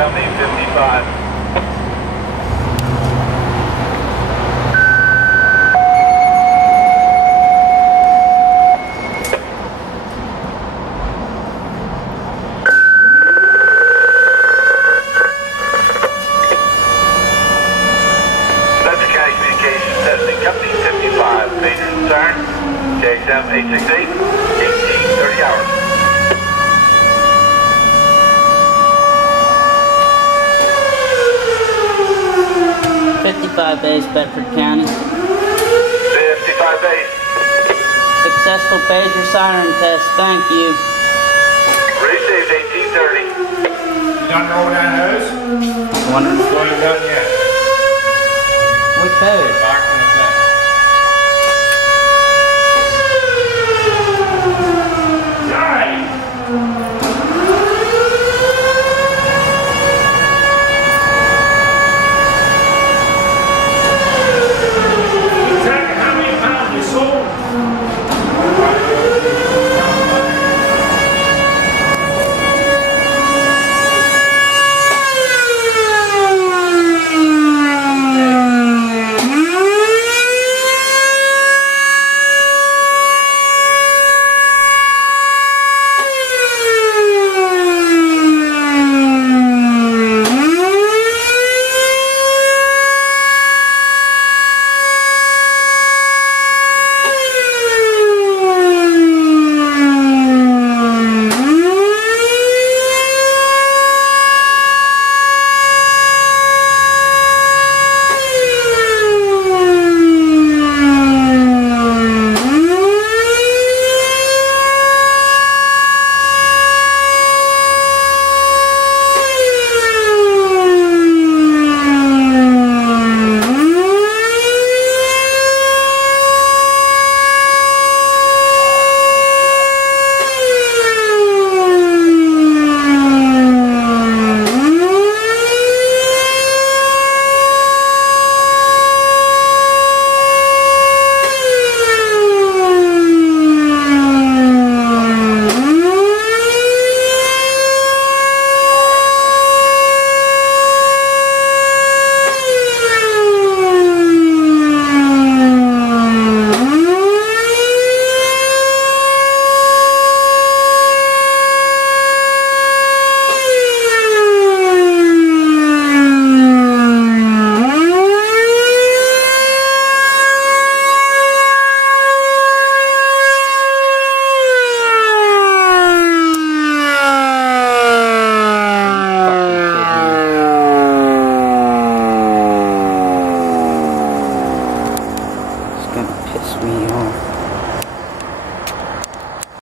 company 55. Testing company 55, major siren, JXM 868, 1830 hours. "55 base, Bedford County. 55 base. Successful pager siren test, thank you. Received 1830. You don't know where that hose? Wondering Well, you done yet. which hose? Back in the thing. Nice! Exactly how many pounds you sold? It's gonna piss me off.